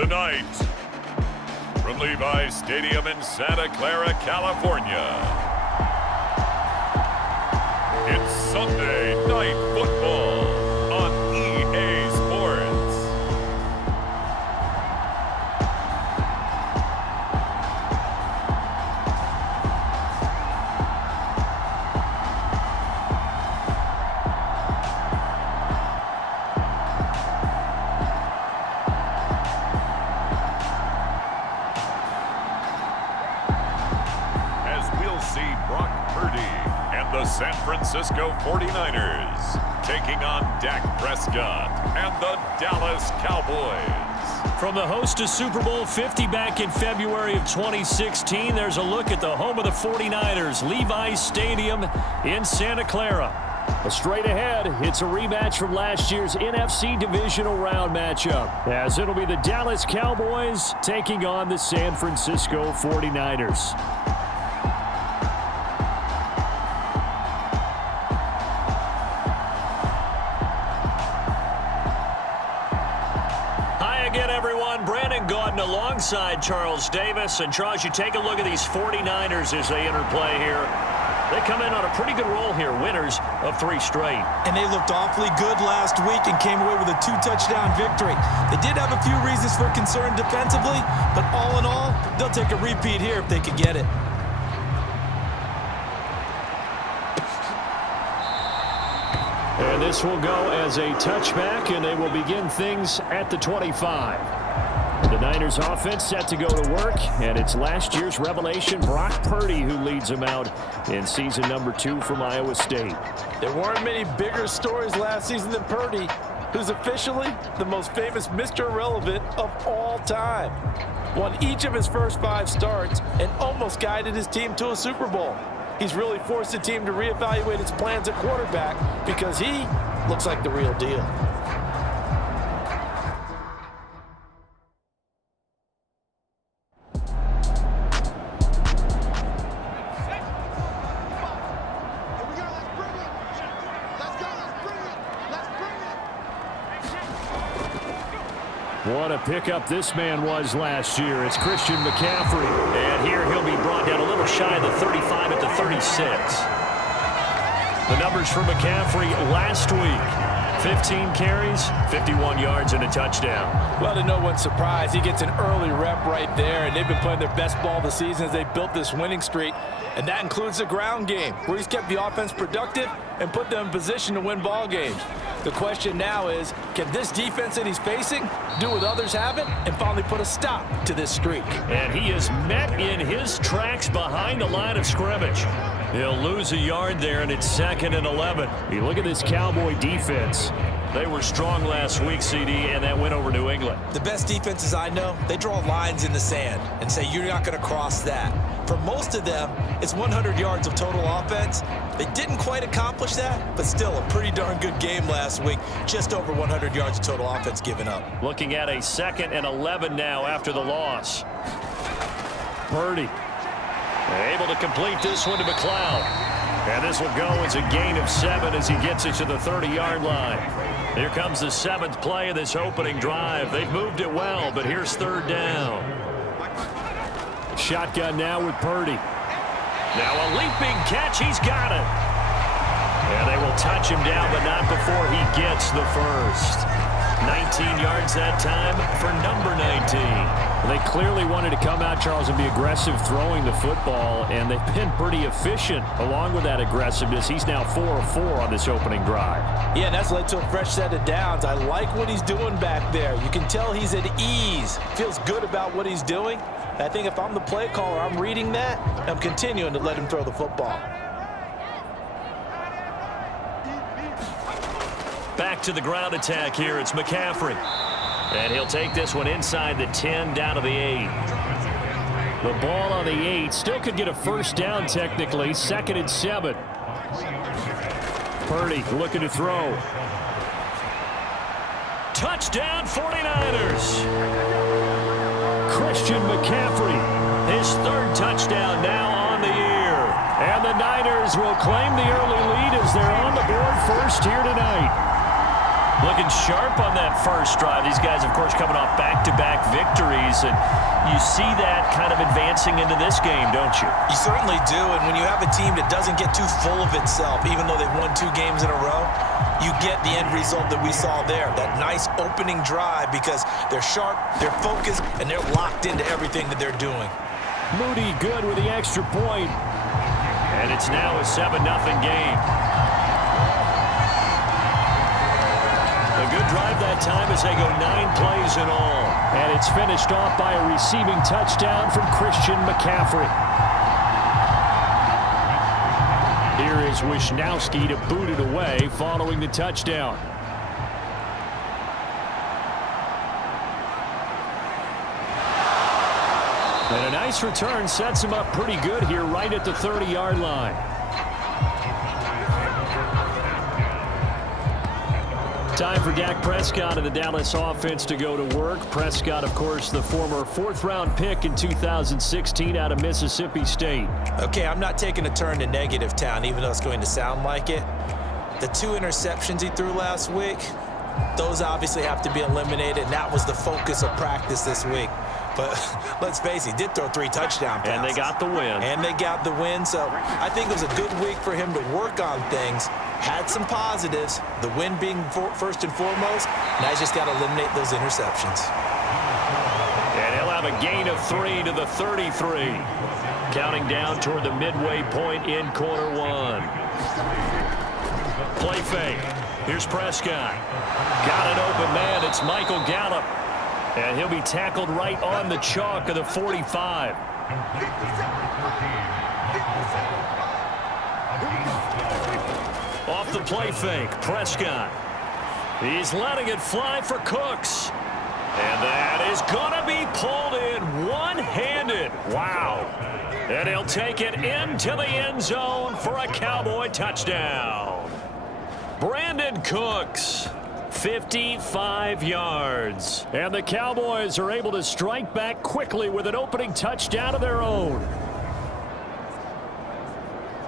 Tonight, from Levi's Stadium in Santa Clara, California, it's Sunday Night Football on EA Sports. The San Francisco 49ers taking on Dak Prescott and the Dallas Cowboys. From the host to Super Bowl 50 back in February of 2016, there's a look at the home of the 49ers, Levi's Stadium in Santa Clara. Straight ahead, it's a rematch from last year's NFC Divisional Round matchup, as it'll be the Dallas Cowboys taking on the San Francisco 49ers. Alongside Charles Davis. And Charles, you take a look at these 49ers as they enter play here. They come in on a pretty good roll here, winners of 3 straight. And they looked awfully good last week and came away with a 2-touchdown victory. They did have a few reasons for concern defensively, but all in all, they'll take a repeat here if they could get it. And this will go as a touchback, and they will begin things at the 25. The Niners offense set to go to work, and it's last year's revelation, Brock Purdy, who leads them out in season number 2 from Iowa State. There weren't many bigger stories last season than Purdy, who's officially the most famous Mr. Irrelevant of all time. Won each of his first 5 starts and almost guided his team to a Super Bowl. He's really forced the team to reevaluate its plans at quarterback because he looks like the real deal. What a pickup this man was last year. It's Christian McCaffrey. And here he'll be brought down a little shy of the 35 at the 36. The numbers for McCaffrey last week. 15 carries, 51 yards, and a touchdown. Well, to no one's surprise, he gets an early rep right there, and they've been playing their best ball this season as they built this winning streak. And that includes the ground game, where he's kept the offense productive and put them in position to win ball games. The question now is, can this defense that he's facing do what others haven't and finally put a stop to this streak? And he is met in his tracks behind the line of scrimmage. He'll lose a yard there, and it's 2nd and 11. You look at this Cowboy defense. They were strong last week, CD, and that went over New England. The best defenses I know, they draw lines in the sand and say you're not going to cross that. For most of them, it's 100 yards of total offense. They didn't quite accomplish that, but still a pretty darn good game last week. Just over 100 yards of total offense given up. Looking at a 2nd and 11 now after the loss. Purdy able to complete this one to McLeod. And this will go as a gain of 7 as he gets it to the 30-yard line. Here comes the 7th play of this opening drive. They've moved it well, but here's 3rd down. Shotgun now with Purdy. Now a leaping catch. He's got it. And they will touch him down, but not before he gets the first. 19 yards that time for number 19. They clearly wanted to come out, Charles, and be aggressive throwing the football, and they've been pretty efficient along with that aggressiveness. He's now 4 of 4 on this opening drive. Yeah, and that's led to a fresh set of downs. I like what he's doing back there. You can tell he's at ease. Feels good about what he's doing. I think if I'm the play caller, I'm reading that. I'm continuing to let him throw the football. Back to the ground attack here. It's McCaffrey. And he'll take this one inside the 10 down to the 8. The ball on the 8. Still could get a first down technically. 2nd and 7. Purdy looking to throw. Touchdown 49ers. Christian McCaffrey. His 3rd touchdown now on the year. And the Niners will claim the early lead as they're on the board first here tonight. Looking sharp on that first drive. These guys, of course, coming off back-to-back victories. And you see that kind of advancing into this game, don't you? You certainly do. And when you have a team that doesn't get too full of itself, even though they've won 2 games in a row, you get the end result that we saw there. That nice opening drive because they're sharp, they're focused, and they're locked into everything that they're doing. Moody good with the extra point. And it's now a 7-0 game. A good drive that time as they go 9 plays in all. And it's finished off by a receiving touchdown from Christian McCaffrey. Here is Wisnowski to boot it away following the touchdown. And a nice return sets him up pretty good here right at the 30-yard line. Time for Dak Prescott and the Dallas offense to go to work. Prescott, of course, the former 4th-round pick in 2016 out of Mississippi State. Okay, I'm not taking a turn to negative town, even though it's going to sound like it. The 2 interceptions he threw last week, those obviously have to be eliminated, and that was the focus of practice this week. But let's face it, he did throw 3 touchdown passes. And they got the win. And they got the win, so I think it was a good week for him to work on things. Had some positives, the win being first and foremost. Now he's just got to eliminate those interceptions. And he'll have a gain of 3 to the 33. Counting down toward the midway point in quarter 1. Play fake. Here's Prescott. Got an open man. It's Michael Gallup. And he'll be tackled right on the chalk of the 45. Off the play fake, Prescott. He's letting it fly for Cooks. And that is going to be pulled in one-handed. Wow. And he'll take it into the end zone for a Cowboy touchdown. Brandon Cooks. 55 yards. And the Cowboys are able to strike back quickly with an opening touchdown of their own.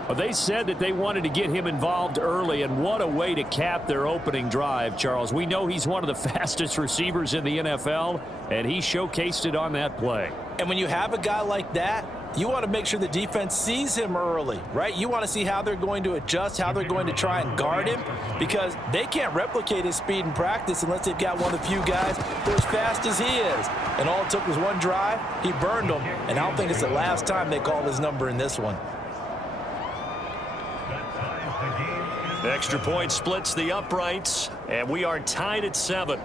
Well, they said that they wanted to get him involved early, and what a way to cap their opening drive, Charles. We know he's one of the fastest receivers in the NFL, and he showcased it on that play. And when you have a guy like that, you want to make sure the defense sees him early, right? You want to see how they're going to adjust, how they're going to try and guard him, because they can't replicate his speed in practice unless they've got one of the few guys who are as fast as he is. And all it took was one drive. He burned them, and I don't think it's the last time they call his number in this one. The extra point splits the uprights, and we are tied at 7.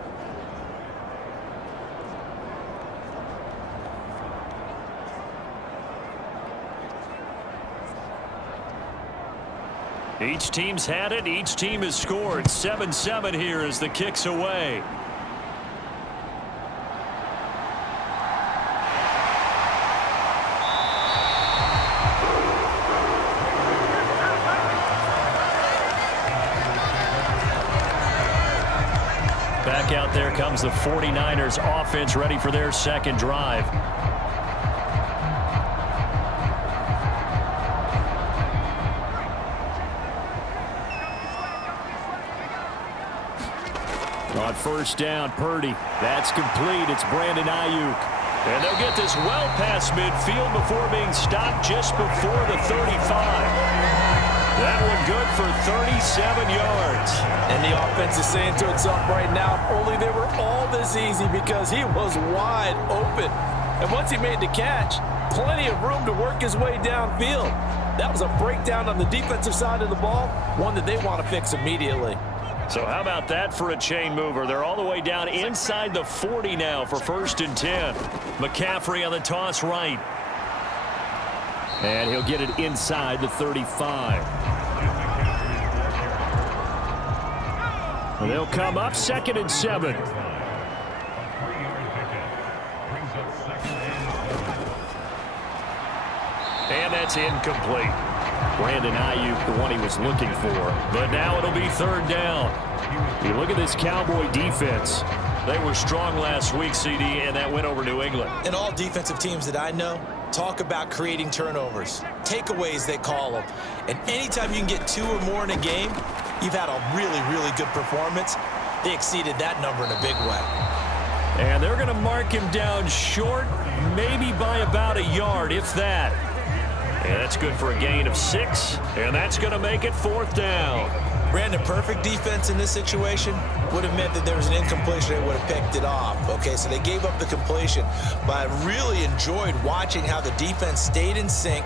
Each team's had it. Each team has scored. 7-7 here as the kick's away. Back out there comes the 49ers offense ready for their second drive. On first down, Purdy. That's complete. It's Brandon Ayuk. And they'll get this well past midfield before being stopped just before the 35. That one good for 37 yards. And the offense is saying to itself right now, if only they were all this easy, because he was wide open. And once he made the catch, plenty of room to work his way downfield. That was a breakdown on the defensive side of the ball, one that they want to fix immediately. So how about that for a chain mover? They're all the way down inside the 40 now for 1st and 10. McCaffrey on the toss right. And he'll get it inside the 35. And they'll come up 2nd and 7. And that's incomplete. Brandon Ayuk, the one he was looking for. But now it'll be 3rd down. You look at this Cowboy defense. They were strong last week, CD, and that went over New England. And all defensive teams that I know talk about creating turnovers. Takeaways, they call them. And anytime you can get 2 or more in a game, you've had a really, really good performance. They exceeded that number in a big way. And they're going to mark him down short, maybe by about a yard, if that. And that's good for a gain of 6, and that's going to make it 4th down. Brandon, perfect defense in this situation would have meant that there was an incompletion. They would have picked it off. Okay, so they gave up the completion. But I really enjoyed watching how the defense stayed in sync,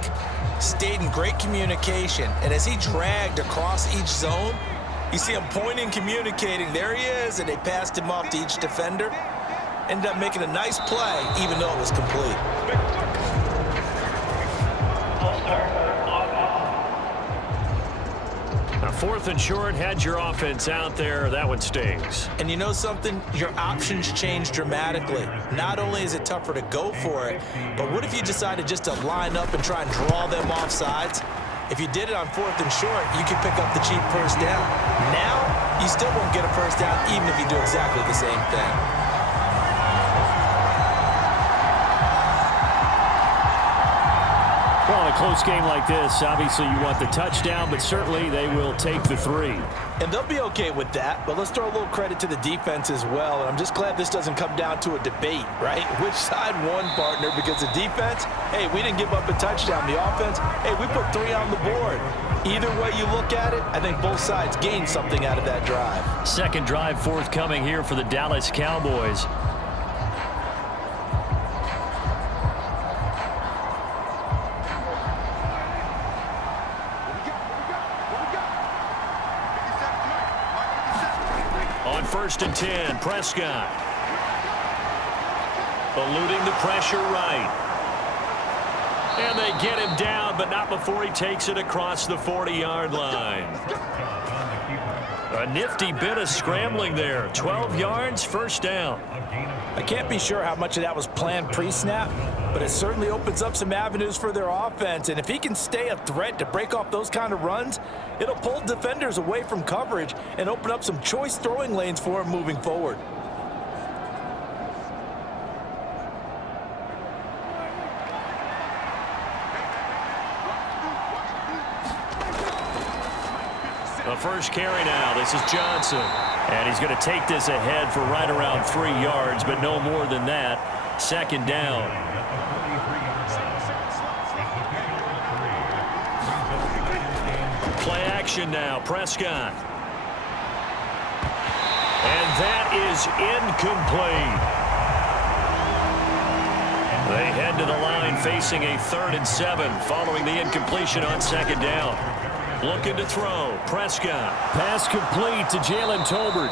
stayed in great communication. And as he dragged across each zone, you see him pointing, communicating. There he is, and they passed him off to each defender. Ended up making a nice play, even though it was complete. Now, 4th and short, had your offense out there. That one stings. And you know something? Your options change dramatically. Not only is it tougher to go for it, but what if you decided just to line up and try and draw them off sides? If you did it on 4th and short, you could pick up the cheap first down. Now, you still won't get a first down even if you do exactly the same thing. Well, in a close game like this, obviously you want the touchdown, but certainly they will take the 3. And they'll be okay with that, but let's throw a little credit to the defense as well. And I'm just glad this doesn't come down to a debate, right? Which side won, partner? Because the defense, hey, we didn't give up a touchdown. The offense, hey, we put 3 on the board. Either way you look at it, I think both sides gained something out of that drive. Second drive forthcoming here for the Dallas Cowboys. On 1st and 10, Prescott. Eluding the pressure right. And they get him down, but not before he takes it across the 40-yard line. A nifty bit of scrambling there. 12 yards, 1st down. I can't be sure how much of that was planned pre-snap, but it certainly opens up some avenues for their offense. And if he can stay a threat to break off those kind of runs, it'll pull defenders away from coverage and open up some choice throwing lanes for him moving forward. The first carry now. This is Johnson. And he's going to take this ahead for right around 3 yards, but no more than that. 2nd down. Play action now. Prescott. And that is incomplete. They head to the line facing a 3rd and 7 following the incompletion on 2nd down. Looking to throw. Prescott. Pass complete to Jalen Tolbert.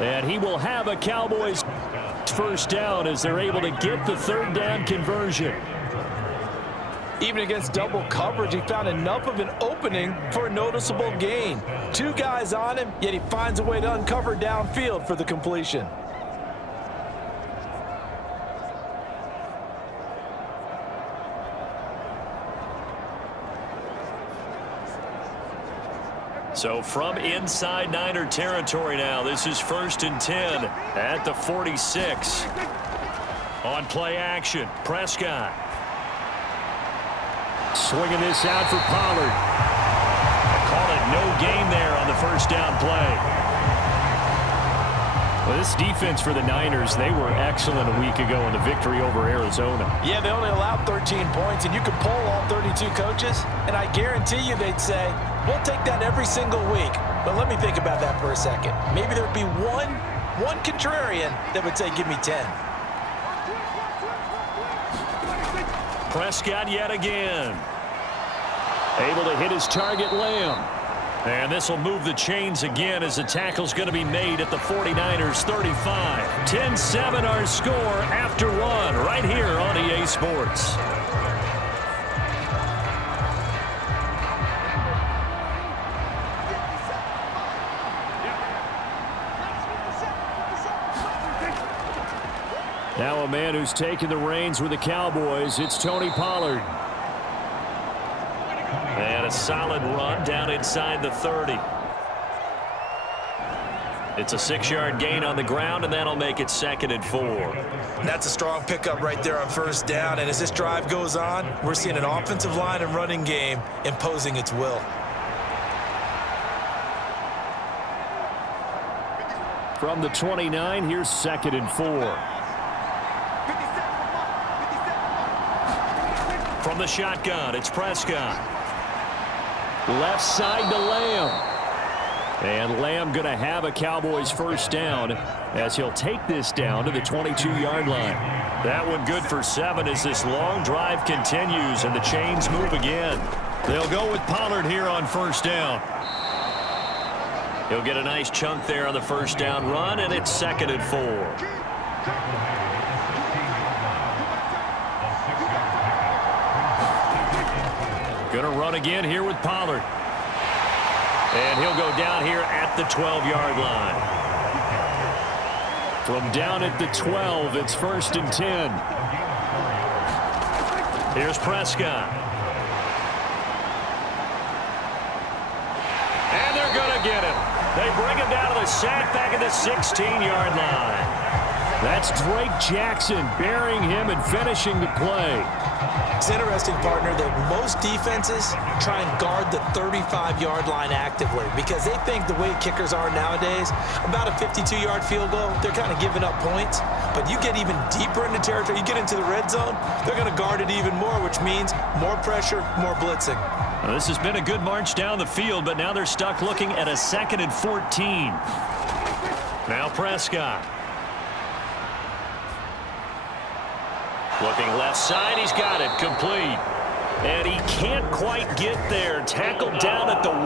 And he will have a Cowboys first down as they're able to get the 3rd down conversion. Even against double coverage, he found enough of an opening for a noticeable gain. 2 guys on him, yet he finds a way to uncover downfield for the completion. So from inside Niner territory now, this is 1st and 10 at the 46. On play action, Prescott. Swinging this out for Pollard. Call it no gain there on the 1st down play. Well, this defense for the Niners, they were excellent a week ago in the victory over Arizona. Yeah, they only allowed 13 points, and you could poll all 32 coaches, and I guarantee you they'd say, we'll take that every single week. But let me think about that for a second. Maybe there'd be one contrarian that would say, give me 10. Prescott yet again. Able to hit his target, Lamb. And this will move the chains again as the tackle's going to be made at the 49ers 35. 10-7 our score after 1 right here on EA Sports. Now a man who's taken the reins with the Cowboys, it's Tony Pollard. And a solid run down inside the 30. It's a 6-yard gain on the ground, and that'll make it 2nd and 4. And that's a strong pickup right there on 1st down. And as this drive goes on, we're seeing an offensive line and running game imposing its will. From the 29, here's 2nd and 4. From the shotgun, it's Prescott. Left side to Lamb. And Lamb going to have a Cowboys first down as he'll take this down to the 22-yard line. That one good for 7 as this long drive continues and the chains move again. They'll go with Pollard here on first down. He'll get a nice chunk there on the first down run, and it's 2nd and 4. Going to run again here with Pollard. And he'll go down here at the 12-yard line. From down at the 12, it's 1st and 10. Here's Prescott. And they're going to get him. They bring him down to the sack back at the 16-yard line. That's Drake Jackson burying him and finishing the play. It's interesting, partner, that most defenses try and guard the 35-yard line actively because they think the way kickers are nowadays, about a 52-yard field goal, they're kind of giving up points. But you get even deeper into territory, you get into the red zone, they're going to guard it even more, which means more pressure, more blitzing. Well, this has been a good march down the field, but now they're stuck looking at a 2nd and 14. Now Prescott. Looking left side, he's got it, complete. And he can't quite get there. Tackled down at the 1.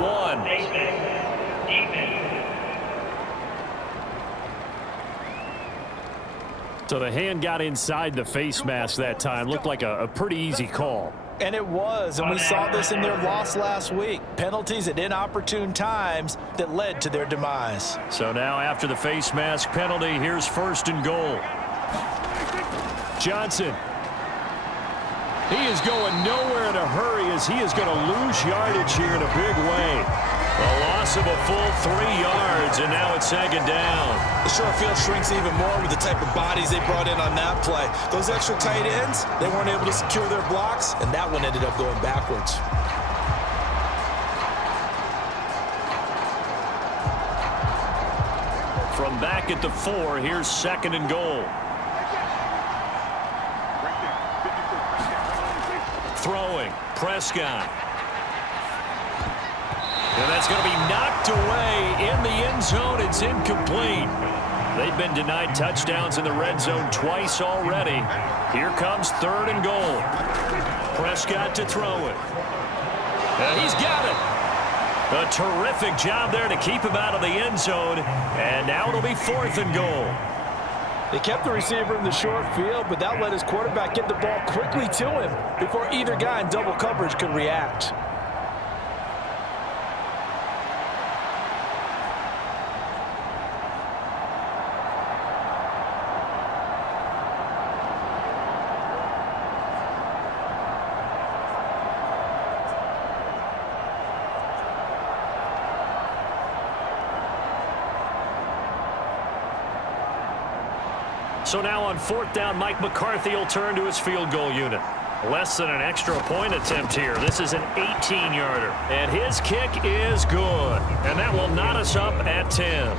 So the hand got inside the face mask that time. Looked like a pretty easy call. And it was, and we saw this in their loss last week. Penalties at inopportune times that led to their demise. So now after the face mask penalty, here's 1st and goal. Johnson. He is going nowhere in a hurry as he is going to lose yardage here in a big way. A loss of a full 3 yards, and now it's 2nd down. The short field shrinks even more with the type of bodies they brought in on that play. Those extra tight ends, they weren't able to secure their blocks, and that one ended up going backwards. From back at the 4, here's 2nd and goal. Throwing, Prescott. And that's going to be knocked away in the end zone. It's incomplete. They've been denied touchdowns in the red zone twice already. Here comes 3rd and goal. Prescott to throw it. And he's got it. A terrific job there to keep him out of the end zone. And now it'll be 4th and goal. They kept the receiver in the short field, but that let his quarterback get the ball quickly to him before either guy in double coverage could react. So now on 4th down, Mike McCarthy will turn to his field goal unit. Less than an extra point attempt here. This is an 18-yarder. And his kick is good. And that will knot us up at 10.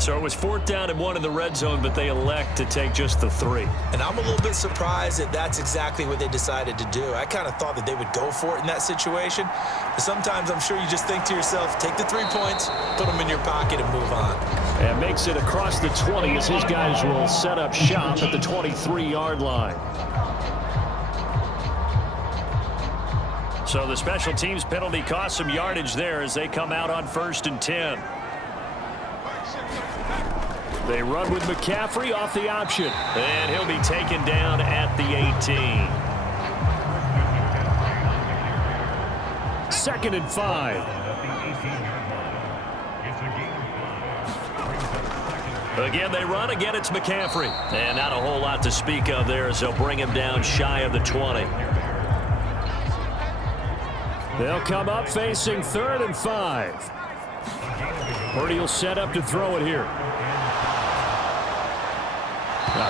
So it was 4th down and 1 in the red zone, but they elect to take just the 3. And I'm a little bit surprised that that's exactly what they decided to do. I kind of thought that they would go for it in that situation. But sometimes I'm sure you just think to yourself, take the 3 points, put them in your pocket, and move on. And makes it across the 20 as his guys will set up shop at the 23-yard line. So the special teams penalty cost some yardage there as they come out on 1st and 10. They run with McCaffrey off the option. And he'll be taken down at the 18. 2nd and 5. Again, they run. Again, it's McCaffrey. And not a whole lot to speak of there as they'll bring him down shy of the 20. They'll come up facing 3rd and 5. Purdy will set up to throw it here.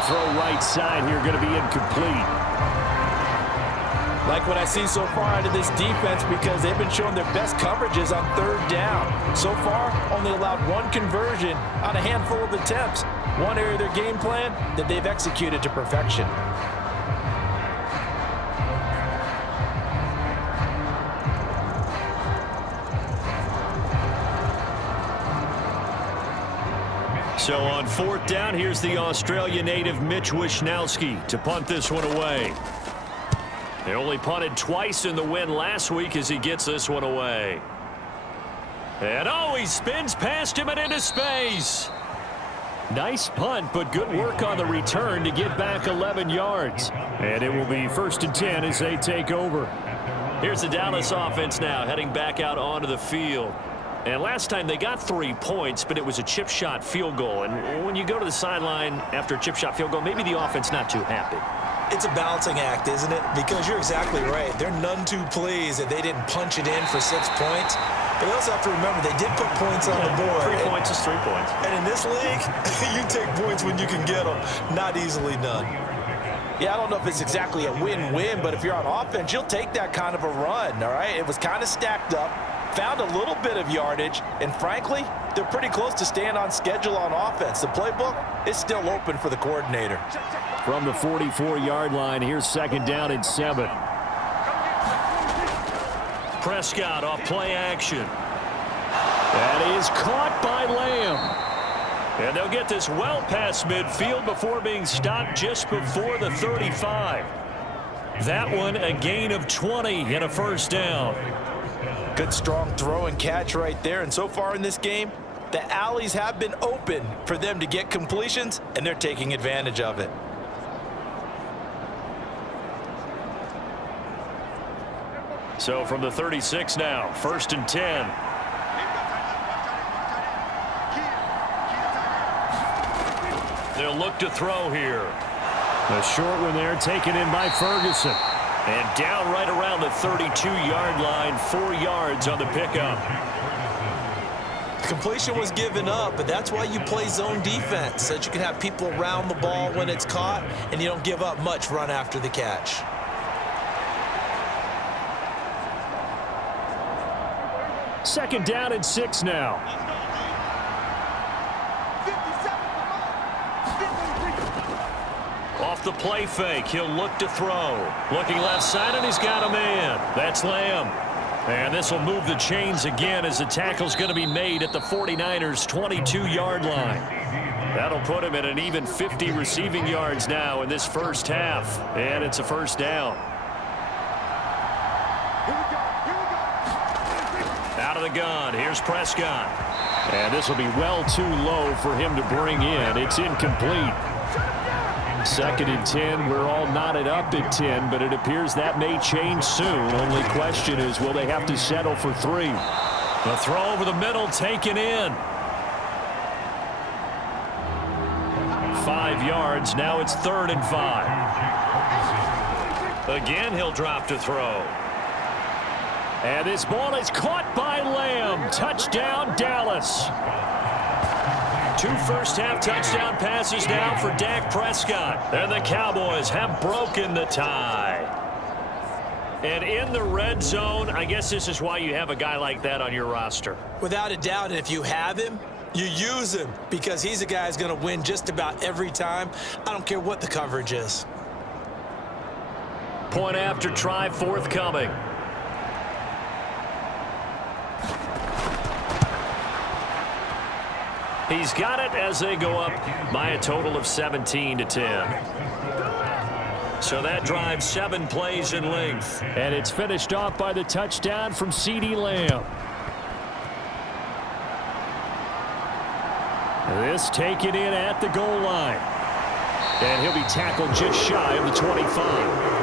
Throw right side here, going to be incomplete. like what I see so far out of this defense because they've been showing their best coverages on third down. So far, only allowed one conversion on a handful of attempts. One area of their game plan that they've executed to perfection. So on fourth down, here's the Australia native Mitch Wishnowsky to punt this one away. They only punted twice in the win last week as he gets this one away. And oh, he spins past him and into space. Nice punt, but good work on the return to get back 11 yards. And it will be 1st and 10 as they take over. Here's the Dallas offense now heading back out onto the field. And last time they got 3 points, but it was a chip shot field goal. And when you go to the sideline after a chip shot field goal, maybe the offense not too happy. It's a balancing act, isn't it? Because you're exactly right. They're none too pleased that they didn't punch it in for 6 points. But they also have to remember they did put points on the board. 3 points is 3 points. And in this league, you take points when you can get them, not easily done. Yeah, I don't know if it's exactly a win-win, but if you're on offense, you'll take that kind of a run, all right? It was kind of stacked up. Found a little bit of yardage, and frankly, they're pretty close to staying on schedule on offense. The playbook is still open for the coordinator. From the 44-yard line, here's 2nd down and 7. Prescott off play action. That is caught by Lamb. And they'll get this well past midfield before being stopped just before the 35. That one a gain of 20 and a 1st down. Good strong throw and catch right there. And so far in this game, the alleys have been open for them to get completions, and they're taking advantage of it. So from the 36 now, 1st and 10. They'll look to throw here. The short one there taken in by Ferguson. And down right around the 32-yard line, 4 yards on the pickup. Completion was given up, but that's why you play zone defense, so that you can have people around the ball when it's caught, and you don't give up much run after the catch. Second down and 6 now. Off the play fake, he'll look to throw. Looking left side, and he's got a man. That's Lamb. And this will move the chains again as the tackle's going to be made at the 49ers' 22-yard line. That'll put him at an even 50 receiving yards now in this first half. And it's a 1st down. Out of the gun, here's Prescott. And this will be well too low for him to bring in. It's incomplete. 2nd and 10. We're all knotted up at 10, but it appears that may change soon. Only question is, will they have to settle for 3? The throw over the middle taken in. 5 yards. Now it's 3rd and 5. Again, he'll drop to throw. And this ball is caught by Lamb. Touchdown, Dallas. 2 first-half touchdown passes now for Dak Prescott. And the Cowboys have broken the tie. And in the red zone, I guess this is why you have a guy like that on your roster. Without a doubt, and if you have him, you use him because he's a guy who's going to win just about every time. I don't care what the coverage is. Point after try forthcoming. He's got it as they go up by a total of 17 to 10. So that drives 7 plays in length. And it's finished off by the touchdown from CeeDee Lamb. This taken in at the goal line. And he'll be tackled just shy of the 25.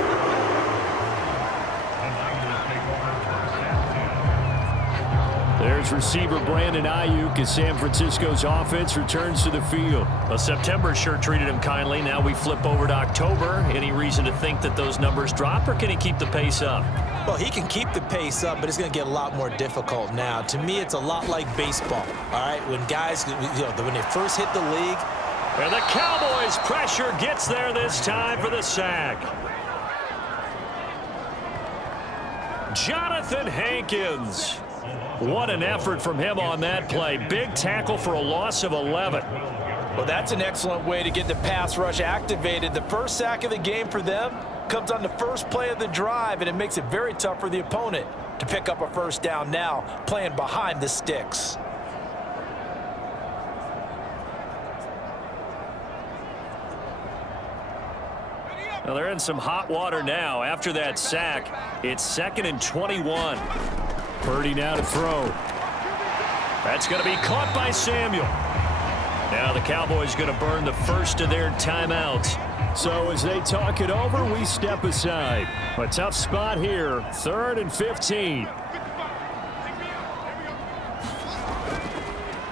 There's receiver Brandon Ayuk as San Francisco's offense returns to the field. Well, September sure treated him kindly. Now we flip over to October. Any reason to think that those numbers drop, or can he keep the pace up? Well, he can keep the pace up, but it's going to get a lot more difficult now. To me, it's a lot like baseball, all right? When guys, when they first hit the league. And the Cowboys' pressure gets there this time for the sack. Jonathan Hankins. What an effort from him on that play. Big tackle for a loss of 11. Well, that's an excellent way to get the pass rush activated. The first sack of the game for them comes on the first play of the drive, and it makes it very tough for the opponent to pick up a first down now, playing behind the sticks. Well, they're in some hot water now. After that sack, it's 2nd and 21. Purdy now to throw. That's going to be caught by Samuel. Now the Cowboys going to burn the first of their timeouts. So as they talk it over, we step aside. A tough spot here, 3rd and 15.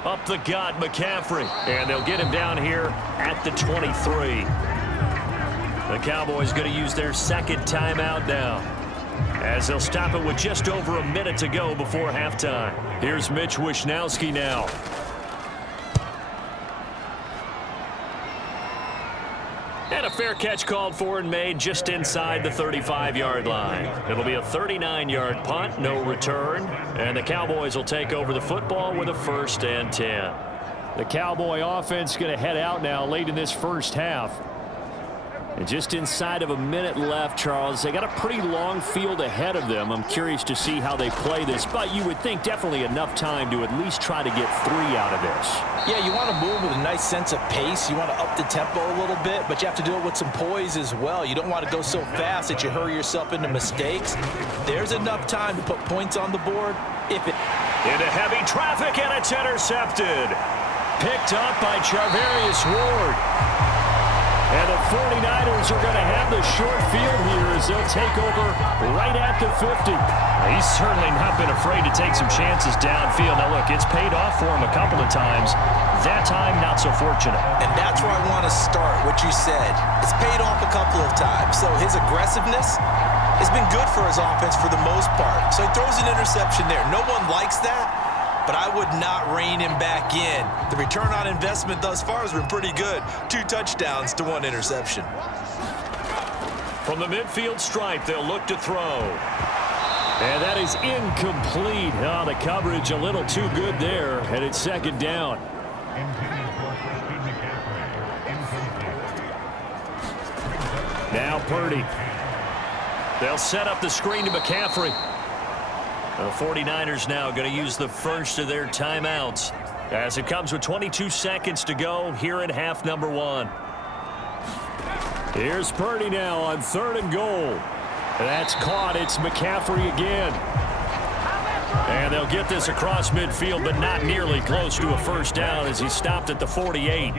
Up the gut, McCaffrey. And they'll get him down here at the 23. The Cowboys going to use their second timeout now, as they'll stop it with just over a minute to go before halftime. Here's Mitch Wishnowsky now. And a fair catch called for and made just inside the 35-yard line. It'll be a 39-yard punt, no return, and the Cowboys will take over the football with a 1st and 10. The Cowboy offense going to head out now late in this first half. And just inside of a minute left, Charles. They got a pretty long field ahead of them. I'm curious to see how they play this, but you would think definitely enough time to at least try to get 3 out of this. Yeah, you want to move with a nice sense of pace. You want to up the tempo a little bit, but you have to do it with some poise as well. You don't want to go so fast that you hurry yourself into mistakes. There's enough time to put points on the board. Into heavy traffic, and it's intercepted. Picked up by Charvarius Ward. And the 49ers are going to have the short field here as they'll take over right at the 50. He's certainly not been afraid to take some chances downfield. Now, look, it's paid off for him a couple of times. That time, not so fortunate. And that's where I want to start, what you said. It's paid off a couple of times. So his aggressiveness has been good for his offense for the most part. So he throws an interception there. No one likes that, but I would not rein him back in. The return on investment thus far has been pretty good. 2 touchdowns to 1 interception. From the midfield stripe, they'll look to throw. And that is incomplete. Oh, the coverage a little too good there, and it's 2nd down. Now Purdy. They'll set up the screen to McCaffrey. The 49ers now going to use the first of their timeouts as it comes with 22 seconds to go here in half number 1. Here's Purdy now on 3rd and goal. That's caught. It's McCaffrey again. And they'll get this across midfield, but not nearly close to a first down as he stopped at the 48.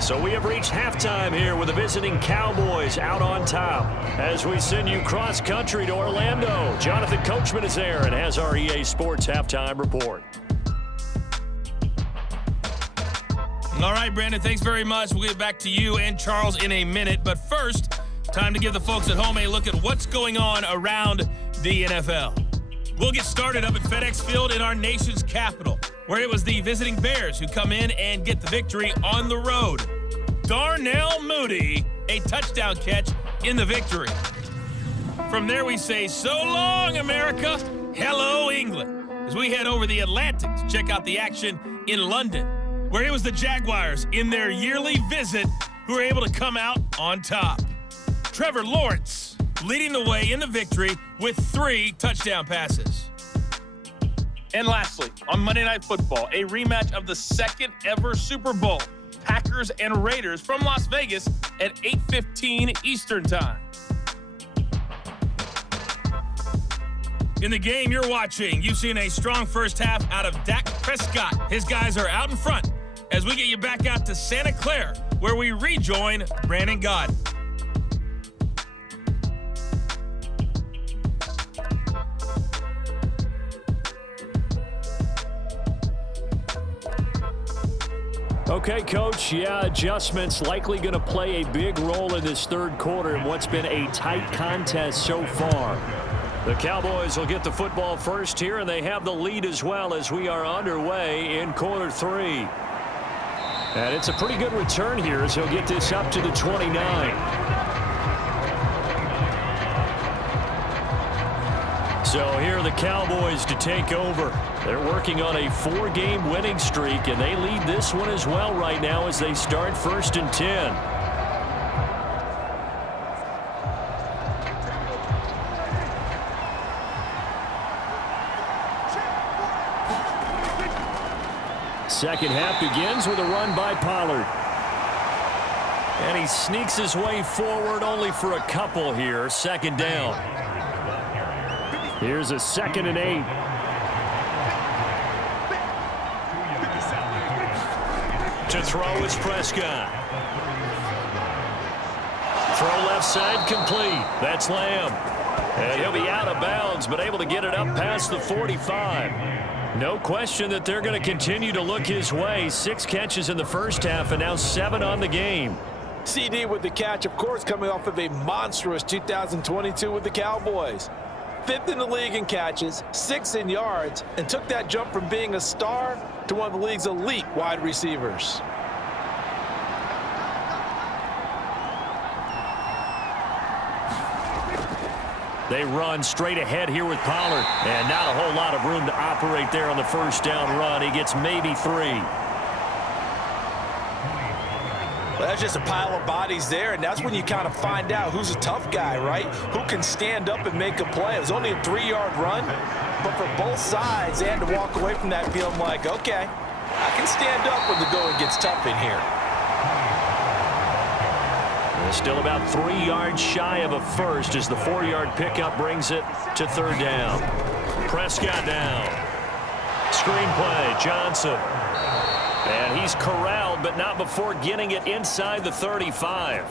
So we have reached halftime here with the visiting Cowboys out on top. As we send you cross-country to Orlando, Jonathan Coachman is there and has our EA Sports halftime report. All right, Brandon, thanks very much. We'll get back to you and Charles in a minute. But first, time to give the folks at home a look at what's going on around the NFL. We'll get started up at FedEx Field in our nation's capital, where it was the visiting Bears who come in and get the victory on the road. Darnell Mooney, a touchdown catch in the victory. From there we say, so long, America. Hello, England. As we head over the Atlantic to check out the action in London, where it was the Jaguars in their yearly visit who were able to come out on top. Trevor Lawrence leading the way in the victory with 3 touchdown passes. And lastly, on Monday Night Football, a rematch of the 2nd ever Super Bowl, Packers and Raiders from Las Vegas at 8:15 Eastern Time. In the game you're watching, you've seen a strong first half out of Dak Prescott. His guys are out in front as we get you back out to Santa Clara, where we rejoin Brandon Gaudin. Okay, Coach, adjustments likely going to play a big role in this 3rd quarter in what's been a tight contest so far. The Cowboys will get the football first here, and they have the lead as well as we are underway in quarter 3. And it's a pretty good return here as he'll get this up to the 29. So here are the Cowboys to take over. They're working on a 4-game winning streak, and they lead this one as well right now as they start 1st and 10. Second half begins with a run by Pollard. And he sneaks his way forward only for a couple here. 2nd down. Here's a 2nd and 8. To throw is Prescott. Throw left side complete. That's Lamb. And he'll be out of bounds, but able to get it up past the 45. No question that they're going to continue to look his way. 6 catches in the first half and now 7 on the game. CD with the catch, of course, coming off of a monstrous 2022 with the Cowboys. 5th in the league in catches, 6th in yards, and took that jump from being a star to one of the league's elite wide receivers. They run straight ahead here with Pollard. And not a whole lot of room to operate there on the 1st down run. He gets maybe 3. Well, that's just a pile of bodies there, and that's when you kind of find out who's a tough guy, right? Who can stand up and make a play. It was only a 3-yard run, but for both sides, they had to walk away from that feeling like, okay, I can stand up when the going gets tough in here. They're still about 3 yards shy of a first as the 4-yard pickup brings it to 3rd down. Prescott down. Screen play, Johnson. And he's corralled, but not before getting it inside the 35.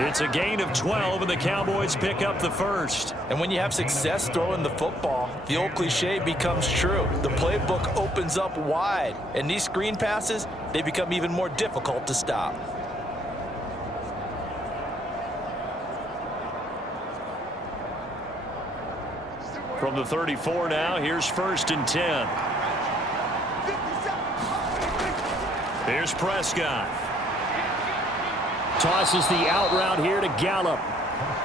It's a gain of 12, and the Cowboys pick up the first. And when you have success throwing the football, the old cliche becomes true. The playbook opens up wide, and these screen passes, they become even more difficult to stop. From the 34 now, here's 1st and 10. Here's Prescott. Tosses the out route here to Gallup.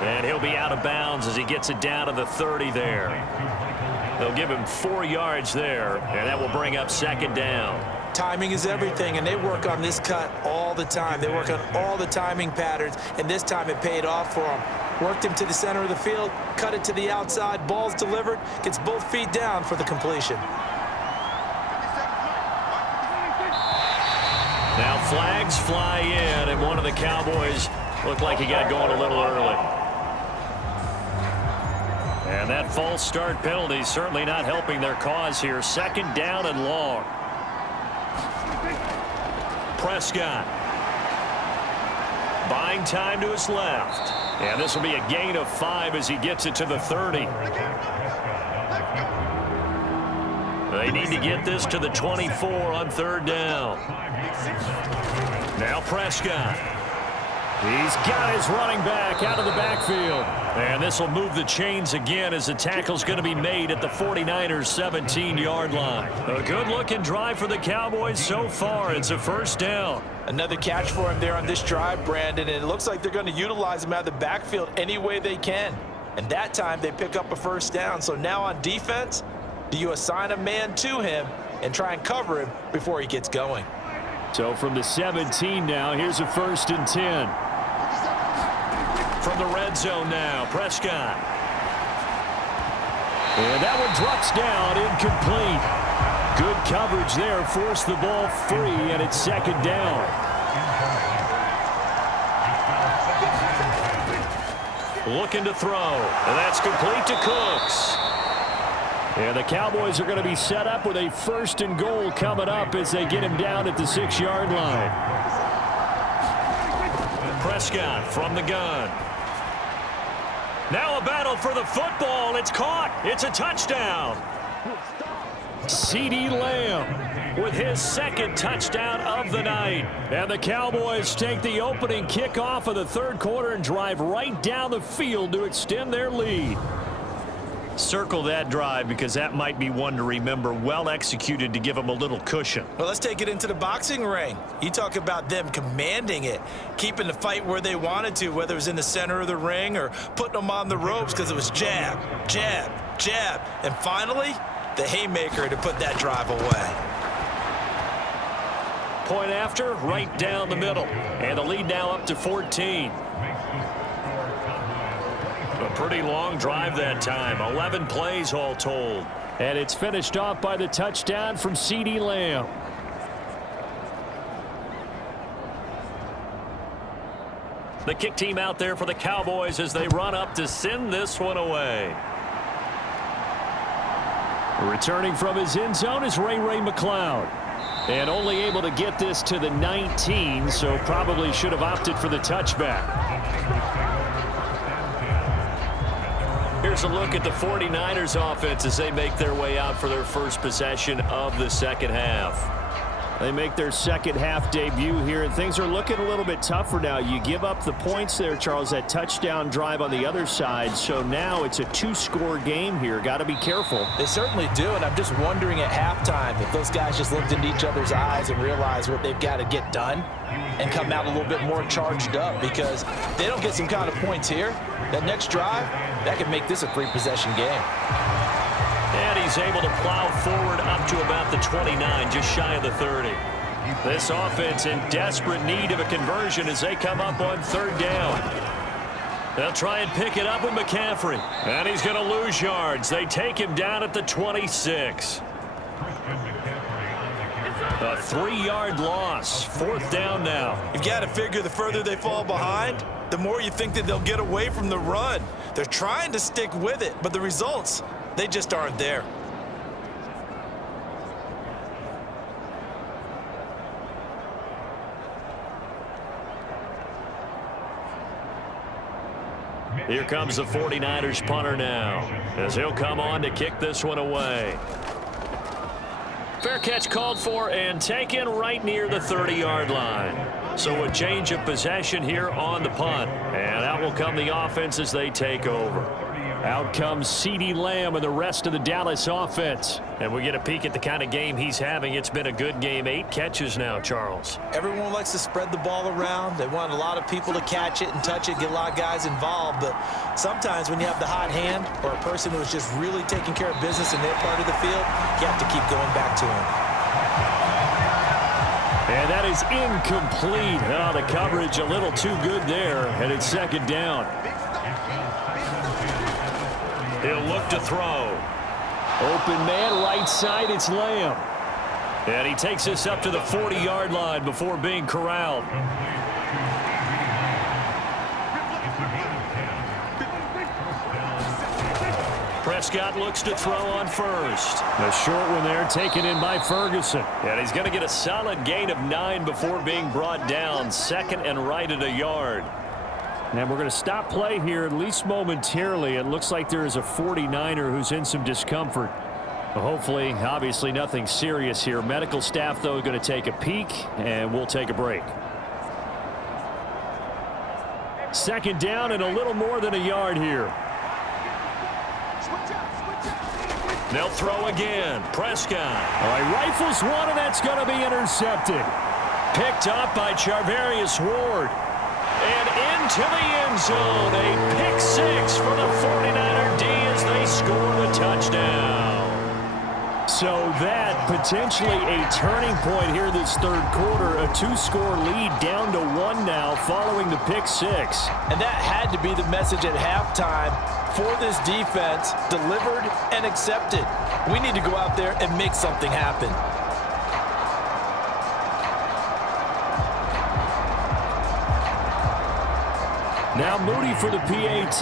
And he'll be out of bounds as he gets it down to the 30 there. They'll give him 4 yards there, and that will bring up 2nd down. Timing is everything, and they work on this cut all the time. They work on all the timing patterns, and this time it paid off for them. Worked him to the center of the field, cut it to the outside, ball's delivered, gets both feet down for the completion. Now flags fly in, and one of the Cowboys looked like he got going a little early. And that false start penalty certainly not helping their cause here. 2nd down and long. Prescott. Buying time to his left. And this will be a gain of 5 as he gets it to the 30. They need to get this to the 24 on 3rd down. Now Prescott. He's got his running back out of the backfield. And this will move the chains again as the tackle's going to be made at the 49ers 17-yard line. A good-looking drive for the Cowboys so far. It's a 1st down. Another catch for him there on this drive, Brandon, and it looks like they're going to utilize him out of the backfield any way they can. And that time they pick up a 1st down. So now on defense, do you assign a man to him and try and cover him before he gets going? So from the 17 now, here's a 1st and 10. From the red zone now, Prescott. And that one drops down, incomplete. Good coverage there, forced the ball free, and it's 2nd down. Looking to throw, and that's complete to Cooks. And the Cowboys are going to be set up with a 1st and goal coming up as they get him down at the 6-yard line. Prescott from the gun. Now a battle for the football. It's caught. It's a touchdown. CeeDee Lamb with his 2nd touchdown of the night. And the Cowboys take the opening kickoff of the 3rd quarter and drive right down the field to extend their lead. Circle that drive because that might be one to remember. Well executed to give them a little cushion. Well, let's take it into the boxing ring. You talk about them commanding it, keeping the fight where they wanted to, whether it was in the center of the ring or putting them on the ropes because it was jab, jab, jab. And finally, the haymaker to put that drive away. Point after, right down the middle. And the lead now up to 14. A pretty long drive that time. 11 plays all told. And it's finished off by the touchdown from CeeDee Lamb. The kick team out there for the Cowboys as they run up to send this one away. Returning from his end zone is Ray McCloud. And only able to get this to the 19, so probably should have opted for the touchback. Here's a look at the 49ers offense as they make their way out for their first possession of the second half. They make their second half debut here, and things are looking a little bit tougher now. You give up the points there, Charles, that touchdown drive on the other side. So now it's a two-score game here. Got to be careful. They certainly do, and I'm just wondering at halftime if those guys just looked into each other's eyes and realized what they've got to get done and come out a little bit more charged up, because if they don't get some kind of points here, that next drive, that could make this a three-possession game. And he's able to plow forward up to about the 29, just shy of the 30. This offense in desperate need of a conversion as they come up on third down. They'll try and pick it up with McCaffrey. And he's going to lose yards. They take him down at the 26. A 3-yard loss. Fourth down now. You've got to figure the further they fall behind, the more you think that they'll get away from the run. They're trying to stick with it, but the results, they just aren't there. Here comes the 49ers punter now, as he'll come on to kick this one away. Fair catch called for and taken right near the 30-yard line. So a change of possession here on the punt. And out will come the offense as they take over. Out comes CeeDee Lamb and the rest of the Dallas offense. And we get a peek at the kind of game he's having. It's been a good game. 8 catches now, Charles. Everyone likes to spread the ball around. They want a lot of people to catch it and touch it, get a lot of guys involved. But sometimes when you have the hot hand or a person who's just really taking care of business in their part of the field, you have to keep going back to him. And that is incomplete. Oh, the coverage a little too good there, and it's second down. He'll look to throw. Open man, right side, it's Lamb. And he takes this up to the 40-yard line before being corralled. Prescott looks to throw on first. The short one there taken in by Ferguson. And he's going to get a solid gain of 9 before being brought down. Second and right at a yard. And we're going to stop play here, at least momentarily. It looks like there is a 49er who's in some discomfort. Hopefully, obviously, nothing serious here. Medical staff, though, going to take a peek, and we'll take a break. Second down and a little more than a yard here. They'll throw again. Prescott. All right, rifles one, and that's going to be intercepted. Picked up by Charvarius Ward. And into the end zone. A pick 6 for the 49er D as they score the touchdown. So that potentially a turning point here this third quarter. A 2-score lead down to 1 now following the pick 6. And that had to be the message at halftime for this defense, delivered and accepted. We need to go out there and make something happen. Now Moody for the PAT.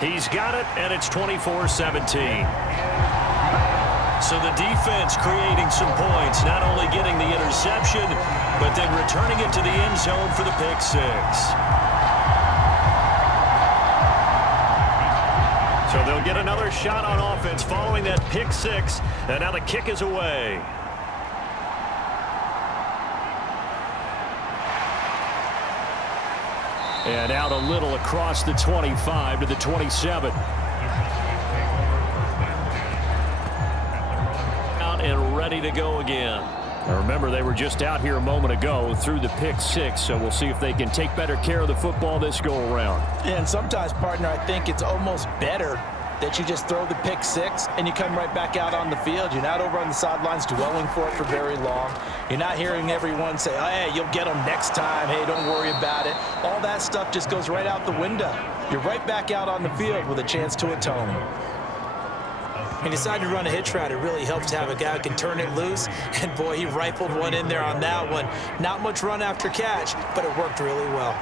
He's got it, and it's 24-17. So the defense creating some points, not only getting the interception, but then returning it to the end zone for the pick 6. So they'll get another shot on offense following that pick 6, and now the kick is away. And out a little across the 25 to the 27. Out and ready to go again. Now remember, they were just out here a moment ago through the pick 6, so we'll see if they can take better care of the football this go-around. And sometimes, partner, I think it's almost better that you just throw the pick 6 and you come right back out on the field. You're not over on the sidelines dwelling for it for very long. You're not hearing everyone say, oh, hey, you'll get them next time. Hey, don't worry about it. All that stuff just goes right out the window. You're right back out on the field with a chance to atone. He decided to run a hitch route. It really helps to have a guy who can turn it loose. And, boy, he rifled one in there on that one. Not much run after catch, but it worked really well.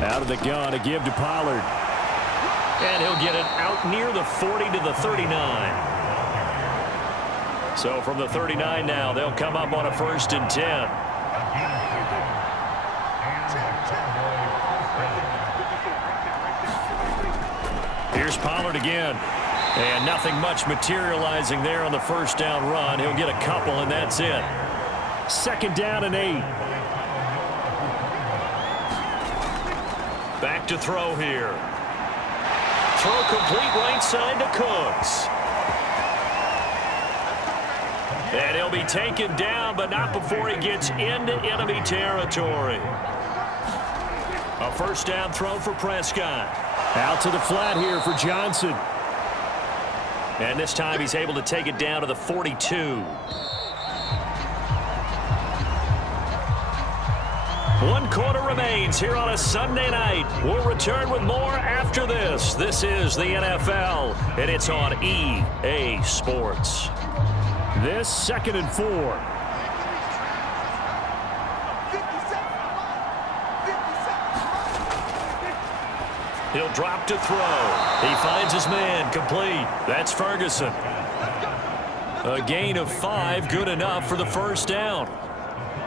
Out of the gun, a give to Pollard. And he'll get it out near the 40 to the 39. So from the 39 now, they'll come up on a 1st and 10. Here's Pollard again. And nothing much materializing there on the 1st down run. He'll get a couple, and that's it. 2nd down and 8. Back to throw here. Throw complete right side to Cooks. And he'll be taken down, but not before he gets into enemy territory. A 1st down throw for Prescott. Out to the flat here for Johnson. And this time he's able to take it down to the 42. 1 quarter remains here on a Sunday night. We'll return with more after this. This is the NFL, and it's on EA Sports. This 2nd and 4. He'll drop to throw. He finds his man complete. That's Ferguson. A gain of 5, good enough for the 1st down.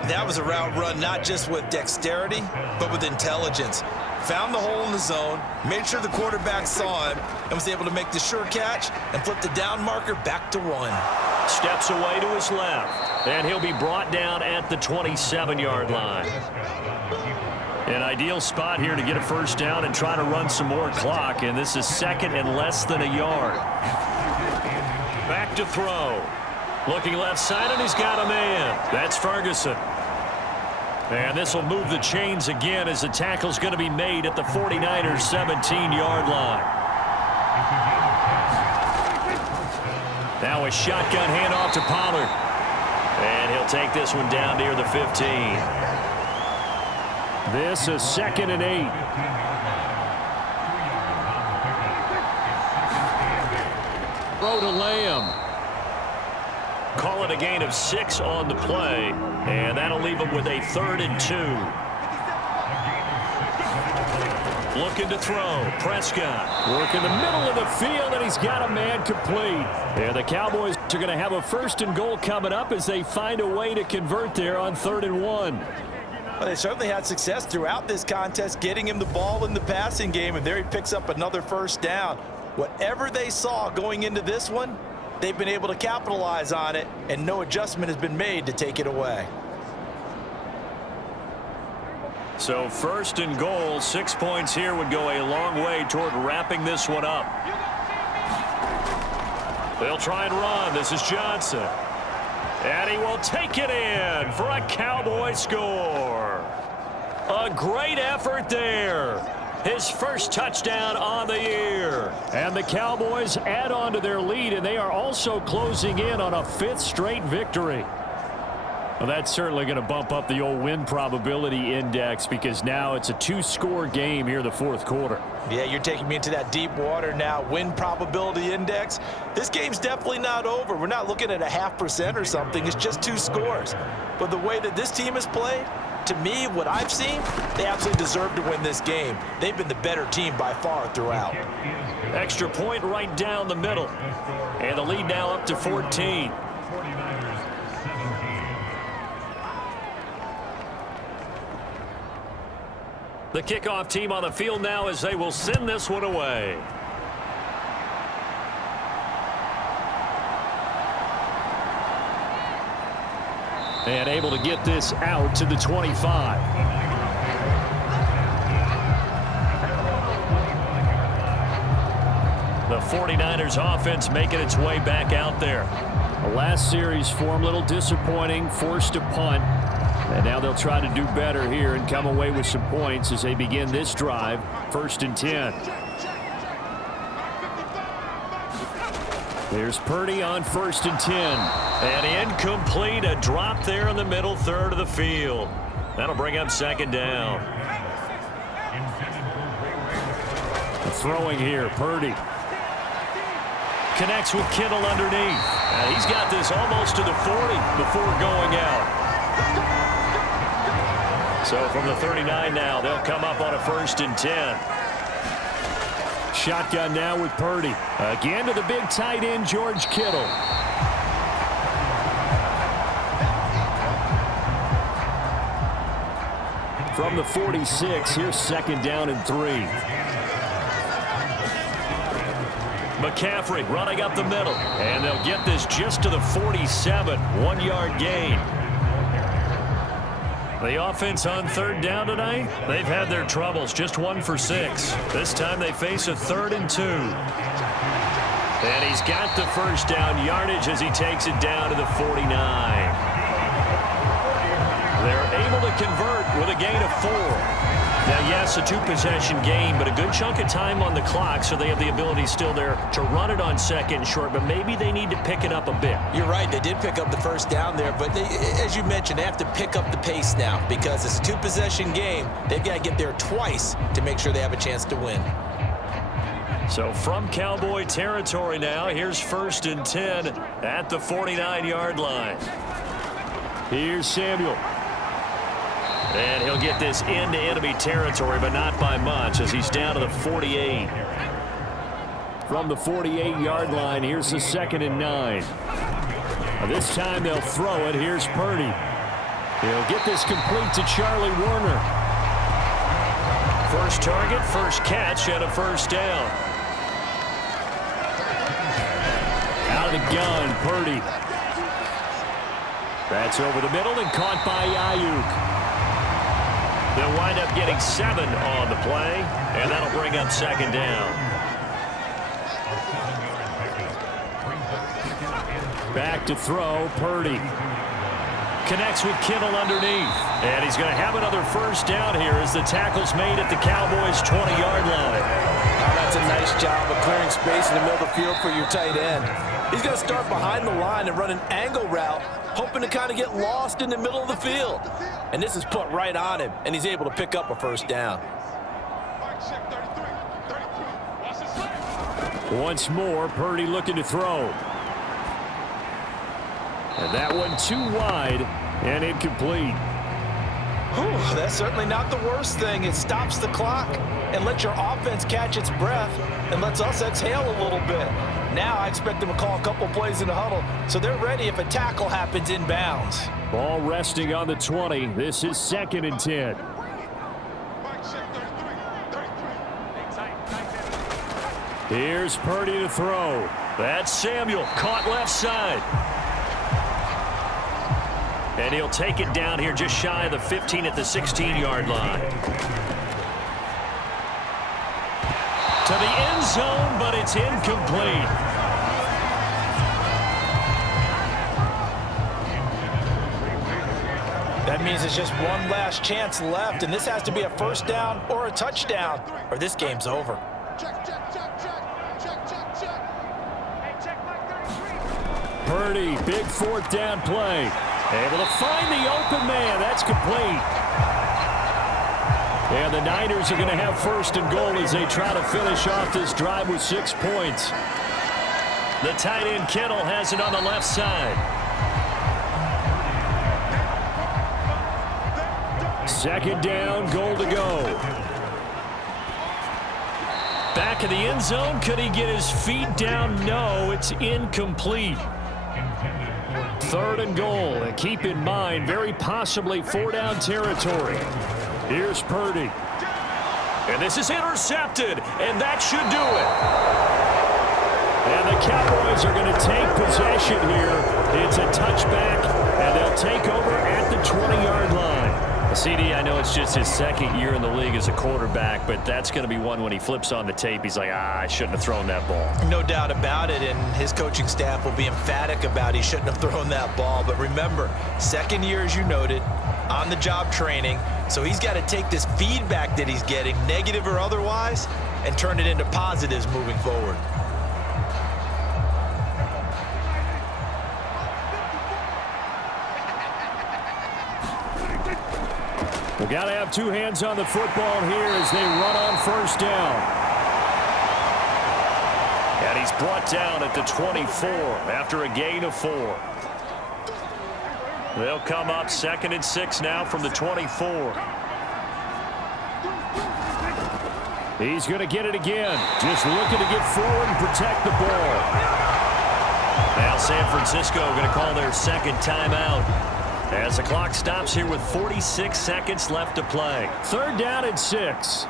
That was a route run not just with dexterity, but with intelligence. Found the hole in the zone, made sure the quarterback saw him, and was able to make the sure catch and flip the down marker back to 1. Steps away to his left, and he'll be brought down at the 27-yard line. An ideal spot here to get a 1st down and try to run some more clock, and this is 2nd and less than a yard. Back to throw. Looking left side, and he's got a man. That's Ferguson. And this will move the chains again as the tackle's going to be made at the 49ers' 17-yard line. Now a shotgun handoff to Pollard. And he'll take this one down near the 15. This is 2nd and 8. Throw to Lamb. Call it a gain of 6 on the play, and that'll leave him with a 3rd and 2. Looking to throw. Prescott working the middle of the field, and he's got a man complete. And the Cowboys are going to have a 1st and goal coming up as they find a way to convert there on 3rd and 1. Well, they certainly had success throughout this contest getting him the ball in the passing game, and there he picks up another 1st down. Whatever they saw going into this one, they've been able to capitalize on it, and no adjustment has been made to take it away. So 1st and goal, 6 points here would go a long way toward wrapping this one up. They'll try and run. This is Johnson. And he will take it in for a Cowboy score. A great effort there. His 1st touchdown on the year. And the Cowboys add on to their lead, and they are also closing in on a 5th straight victory. Well, that's certainly going to bump up the old win probability index because now it's a 2-score game here in the 4th quarter. Yeah, you're taking me into that deep water now. Win probability index. This game's definitely not over. We're not looking at a 0.5% or something. It's just 2 scores. But the way that this team has played, to me, what I've seen, they absolutely deserve to win this game. They've been the better team by far throughout. Extra point right down the middle. And the lead now up to 14. The kickoff team on the field now as they will send this one away. And able to get this out to the 25. The 49ers offense making its way back out there. The last series for them, a little disappointing, forced a punt. And now they'll try to do better here and come away with some points as they begin this drive, 1st and 10. There's Purdy on 1st and 10. And incomplete, a drop there in the middle third of the field. That'll bring up 2nd down. Throwing here, Purdy. Connects with Kittle underneath. And he's got this almost to the 40 before going out. So from the 39 now, they'll come up on a 1st and 10. Shotgun now with Purdy. Again to the big tight end, George Kittle. From the 46, here's 2nd down and 3. McCaffrey running up the middle. And they'll get this just to the 47. 1-yard gain. The offense on 3rd down tonight, they've had their troubles. Just 1 for 6. This time they face a 3rd and 2. And he's got the 1st down yardage as he takes it down to the 49. They're able to convert with a gain of 4. Now, yes, a 2-possession game, but a good chunk of time on the clock, so they have the ability still there to run it on 2nd and short, but maybe they need to pick it up a bit. You're right. They did pick up the 1st down there, but as you mentioned, they have to pick up the pace now because it's a 2-possession game. They've got to get there twice to make sure they have a chance to win. So from Cowboy territory now, here's 1st and 10 at the 49-yard line. Here's Samuel. And he'll get this into enemy territory, but not by much as he's down to the 48. From the 48-yard line, here's the 2nd and 9. This time they'll throw it. Here's Purdy. He'll get this complete to Charlie Warner. First target, first catch, and a 1st down. Out of the gun, Purdy. That's over the middle and caught by Ayuk. They'll wind up getting 7 on the play, and that'll bring up 2nd down. Back to throw, Purdy. Connects with Kittle underneath. And he's going to have another 1st down here as the tackle's made at the Cowboys' 20-yard line. Oh, that's a nice job of clearing space in the middle of the field for your tight end. He's going to start behind the line and run an angle route, hoping to kind of get lost in the middle of the field. And this is put right on him, and he's able to pick up a 1st down. Once more, Purdy looking to throw. And that one too wide and incomplete. Whew, that's certainly not the worst thing. It stops the clock and lets your offense catch its breath and lets us exhale a little bit. Now I expect them to call a couple plays in the huddle, so they're ready if a tackle happens inbounds. Ball resting on the 20. This is 2nd and 10. Here's Purdy to throw. That's Samuel, caught left side. And he'll take it down here just shy of the 15 at the 16-yard line. To the end zone, but it's incomplete. That means it's just one last chance left, and this has to be a 1st down or a touchdown, or this game's over. Purdy, big 4th down play. Able to find the open man. That's complete. And the Niners are going to have 1st and goal as they try to finish off this drive with 6 points. The tight end Kittle has it on the left side. 2nd down, goal to go. Back in the end zone. Could he get his feet down? No, it's incomplete. 3rd and goal. And keep in mind, very possibly 4-down territory. Here's Purdy. And this is intercepted, and that should do it. And the Cowboys are going to take possession here. It's a touchback, and they'll take over at the 20-yard line. CD, I know it's just his second year in the league as a quarterback, but that's going to be one when he flips on the tape. He's like, I shouldn't have thrown that ball. No doubt about it, and his coaching staff will be emphatic about he shouldn't have thrown that ball. But remember, second year, as you noted, on-the-job training, so he's got to take this feedback that he's getting, negative or otherwise, and turn it into positives moving forward. We got to have two hands on the football here as they run on first down. And he's brought down at the 24 after a gain of 4. They'll come up 2nd and 6 now from the 24. He's going to get it again. Just looking to get forward and protect the ball. Now San Francisco going to call their second timeout as the clock stops here with 46 seconds left to play. 3rd down and 6.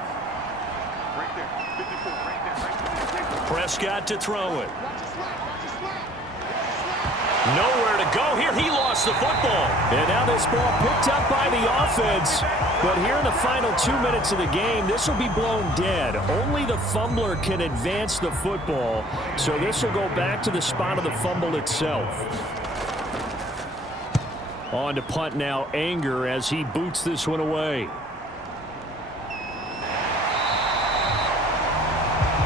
Prescott to throw it. Nowhere to go here. He lost the football. And now this ball picked up by the offense. But here in the final 2 minutes of the game, this will be blown dead. Only the fumbler can advance the football. So this will go back to the spot of the fumble itself. On to punt now, Anger, as he boots this one away.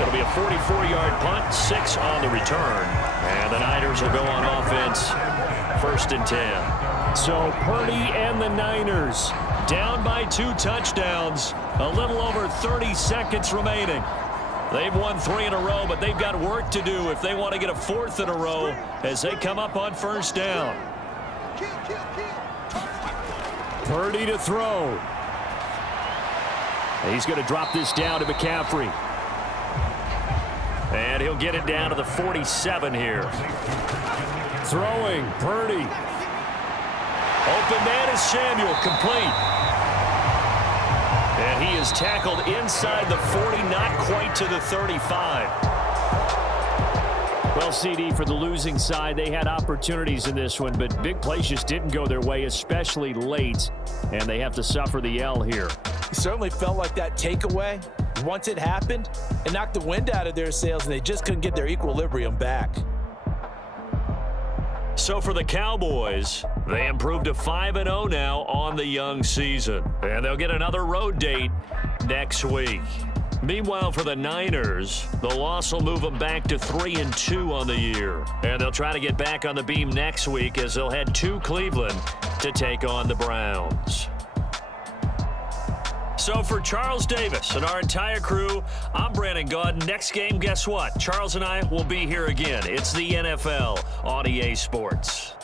It'll be a 44-yard punt, 6 on the return. And the Niners will go on offense, 1st and 10. So Purdy and the Niners down by 2 touchdowns. A little over 30 seconds remaining. They've won 3 in a row, but they've got work to do if they want to get a 4th in a row as they come up on first down. Purdy to throw. He's going to drop this down to McCaffrey. And he'll get it down to the 47 here. Throwing, Purdy. Open man is Samuel, complete. And he is tackled inside the 40, not quite to the 35. Well, CD, for the losing side, they had opportunities in this one, but big plays just didn't go their way, especially late, and they have to suffer the L here. It certainly felt like that takeaway, once it happened, it knocked the wind out of their sails, and they just couldn't get their equilibrium back. So for the Cowboys, they improved to 5-0 now on the young season, and they'll get another road date next week. Meanwhile, for the Niners, the loss will move them back to 3-2 on the year. And they'll try to get back on the beam next week as they'll head to Cleveland to take on the Browns. So for Charles Davis and our entire crew, I'm Brandon Gaudin. Next game, guess what? Charles and I will be here again. It's the NFL on EA Sports.